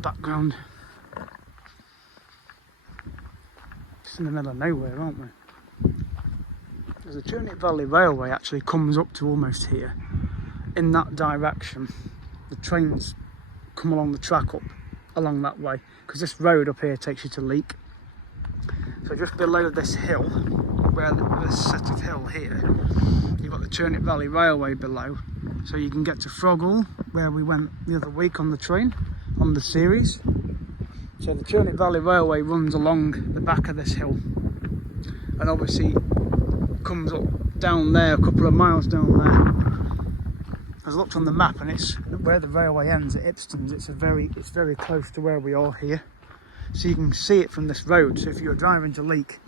background. Just in the middle of nowhere, aren't we? There's the Turnip Valley Railway actually comes up to almost here. In that direction, the trains come along the track up along that way, because this road up here takes you to Leek. So just below this hill, where this set of hill here, you've got the Turnip Valley Railway below, so you can get to Froggle, where we went the other week on the train, on the series. So the Turnip Valley Railway runs along the back of this hill, and obviously comes up down there, a couple of miles down there. I've looked on the map, and it's where the railway ends at Ipston's. It's very close to where we are here, so you can see it from this road. So if you were driving to Leek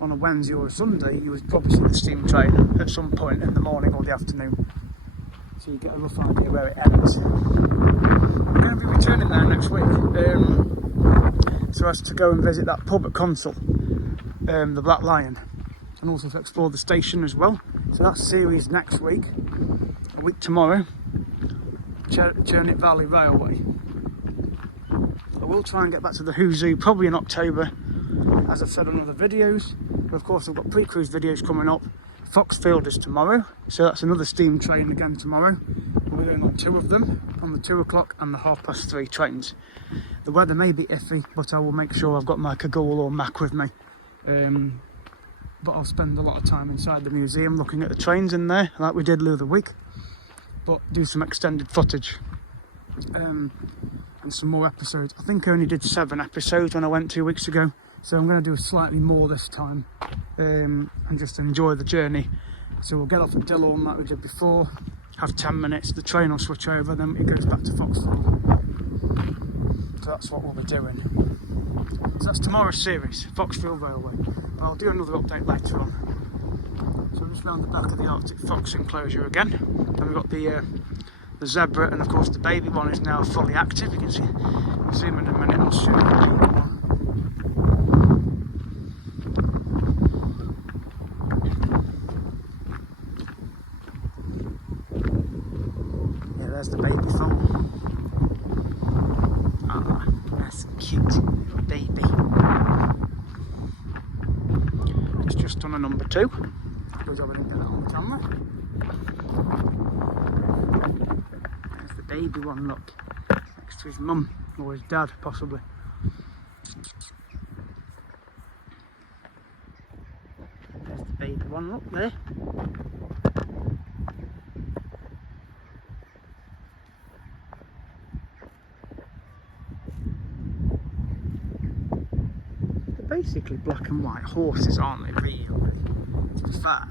on a Wednesday or a Sunday, you would probably see the steam train at some point in the morning or the afternoon, so you get a rough idea where it ends. I'm going to be returning there next week, so as to go and visit that pub at Consul, the Black Lion, and also to explore the station as well. So that's series next week. A week tomorrow, Turnip Valley Railway. I will try and get back to the Who Zoo probably in October, as I've said on other videos. But of course I've got pre-cruise videos coming up. Foxfield is tomorrow, so that's another steam train again tomorrow. We're going on 2 of them, on the 2 o'clock and the 3:30 trains. The weather may be iffy, but I will make sure I've got my Kaggle or Mac with me. But I'll spend a lot of time inside the museum looking at the trains in there, like we did the other week. But do some extended footage and some more episodes. I think I only did 7 episodes when I went 2 weeks ago, so I'm going to do slightly more this time, and just enjoy the journey. So we'll get off at Dillon like we did before, have 10 minutes, the train will switch over, then it goes back to Foxfield. So that's what we'll be doing. So that's tomorrow's series, Foxfield Railway. But I'll do another update later on. So I'm just round the back of the Arctic Fox enclosure again. Then we've got the zebra, and of course the baby one is now fully active. You can see, I'll zoom in a minute, I'll show you. Yeah, there's the baby foal. Ah, that's cute little baby. It's just on a number 2. Good job I didn't get that on the camera. There's the baby one, look. Next to his mum, or his dad, possibly. There's the baby one, look there. They're basically black and white horses, aren't they, really? To be fair,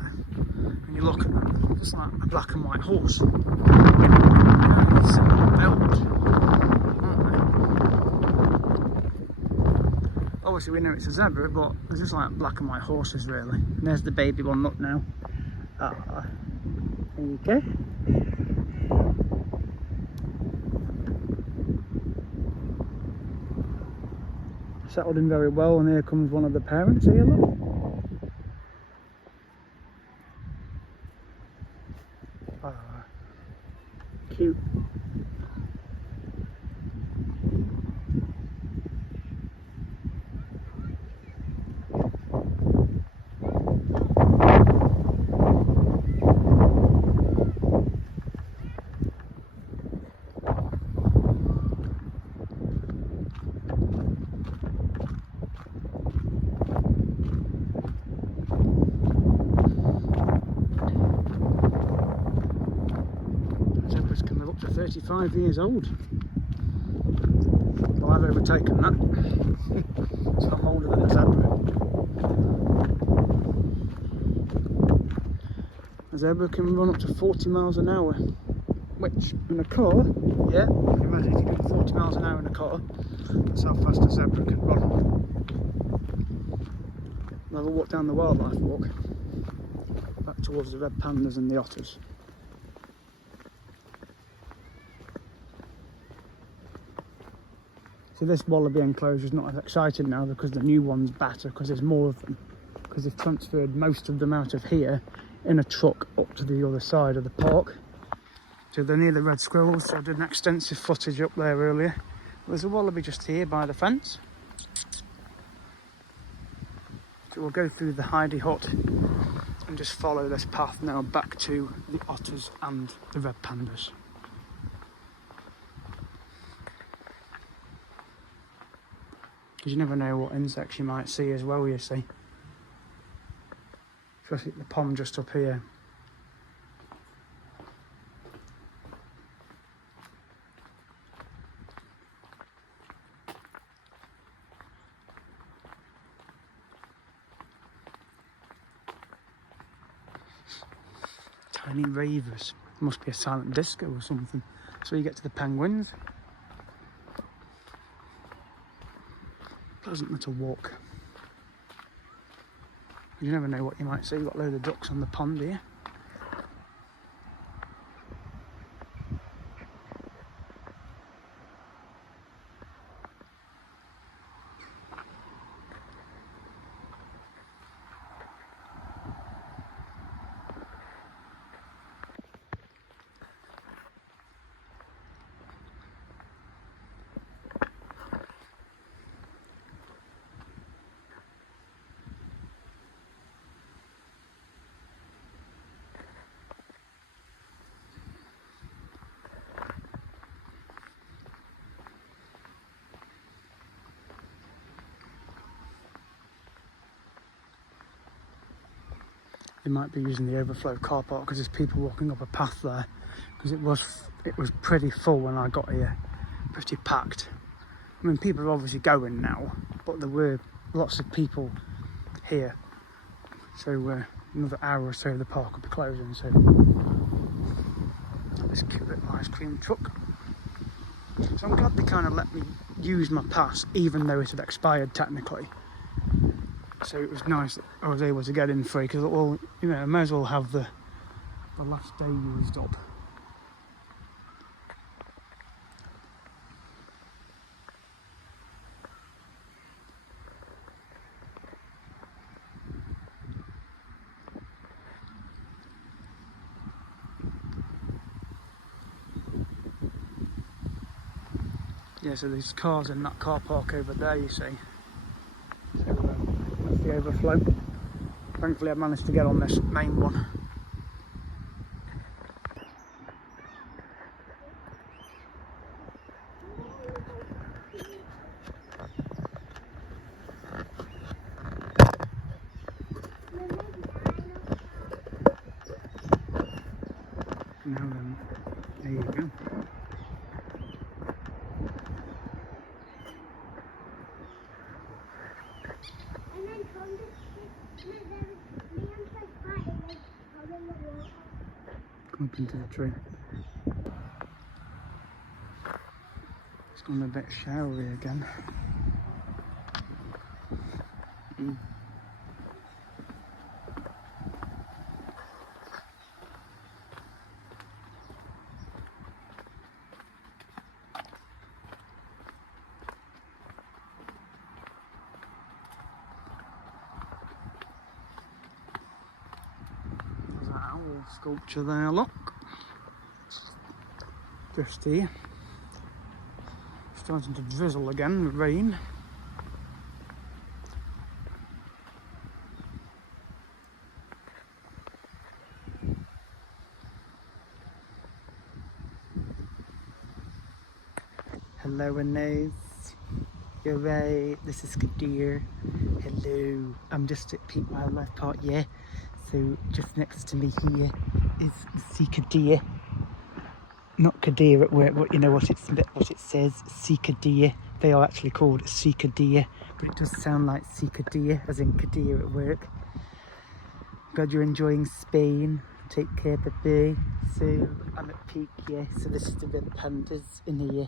when you look at them, just like a black and white horse. Very similar build, aren't they? Obviously we know it's a zebra, but they're just like black and white horses really. And there's the baby one, look now. Ah, there you go. Settled in very well, and here comes one of the parents here, look. Cute. Zebras can live up to 35 years old. Well, I've overtaken that. So I'm older than a zebra. A zebra can run up to 40 miles an hour, which in a car, yeah, you can imagine if you do 40 miles an hour in a car, that's how fast a zebra can run. I'll have a walk down the wildlife walk, back towards the red pandas and the otters. So this wallaby enclosure is not as exciting now because the new one's better, because there's more of them. Because they've transferred most of them out of here in a truck up to the other side of the park. So they're near the red squirrels, so I did an extensive footage up there earlier, There's a wallaby just here by the fence. So we'll go through the hidey hut and just follow this path now back to the otters and the red pandas. Because you never know what insects you might see as well, you see. Especially the pond just up here. Tiny ravers. Must be a silent disco or something. So you get to the penguins. Pleasant little walk. You never know what you might see. You've got a load of ducks on the pond here. They might be using the overflow car park because there's people walking up a path there, because it was pretty full when I got here, pretty packed. I mean, people are obviously going now, but there were lots of people here, so another hour or so the park will be closing. So this cute little ice cream truck. So I'm glad they kind of let me use my pass even though it had expired technically. So it was nice that I was able to get in free, because well, you know, I may as well have the last day used up. Yeah, so there's cars in that car park over there, you see. So that's the overflow. Thankfully I managed to get on this main one. Now then, there you go. Come up into the tree. It's gone a bit showery again. There's an owl sculpture there, look. Just here. Starting to drizzle again with rain. Hello, Inez. You're right. This is Kadir. Hello. I'm just at Peak Wildlife Park, yeah. So just next to me here is Sea Kadir. Not Kadir at work, but you know what it says, Sea Kadir. They are actually called Sea Kadir, but it does sound like Sea Kadir, as in Kadir at work. Glad you're enjoying Spain. Take care, baby. So I'm at Peak, yeah. So this is the red pandas in here.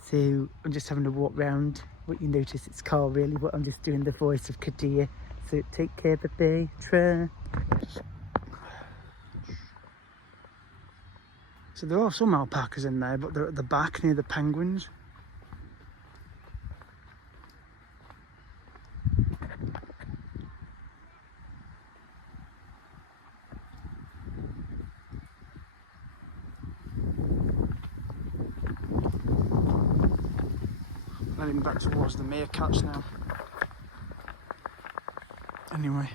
So I'm just having a walk round. What you notice, it's Carl really, but I'm just doing the voice of Kadir. So take care, baby. Try. So there are some alpacas in there, but they're at the back near the penguins. heading back towards the meerkats now. Anyway.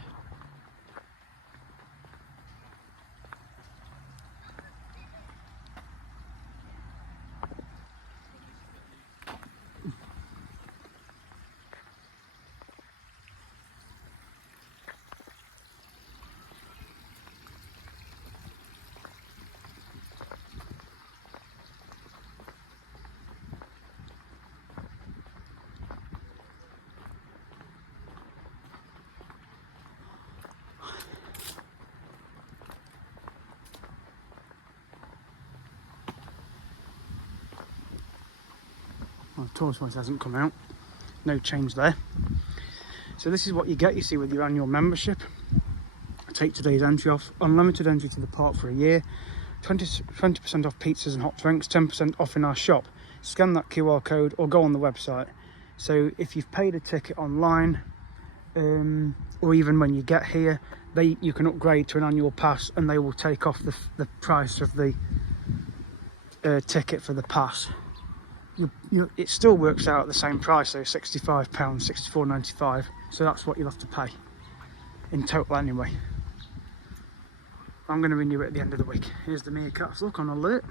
Well, the tourist voice hasn't come out. No change there. So this is what you get, you see, with your annual membership. Take today's entry off. Unlimited entry to the park for a year. 20% off pizzas and hot drinks. 10% off in our shop. Scan that QR code or go on the website. So if you've paid a ticket online, or even when you get here, you can upgrade to an annual pass, and they will take off the price of the ticket for the pass. It still works out at the same price, though, £65, $64.95. So that's what you'll have to pay in total anyway. I'm going to renew it at the end of the week. Here's the meerkats. Look on alert.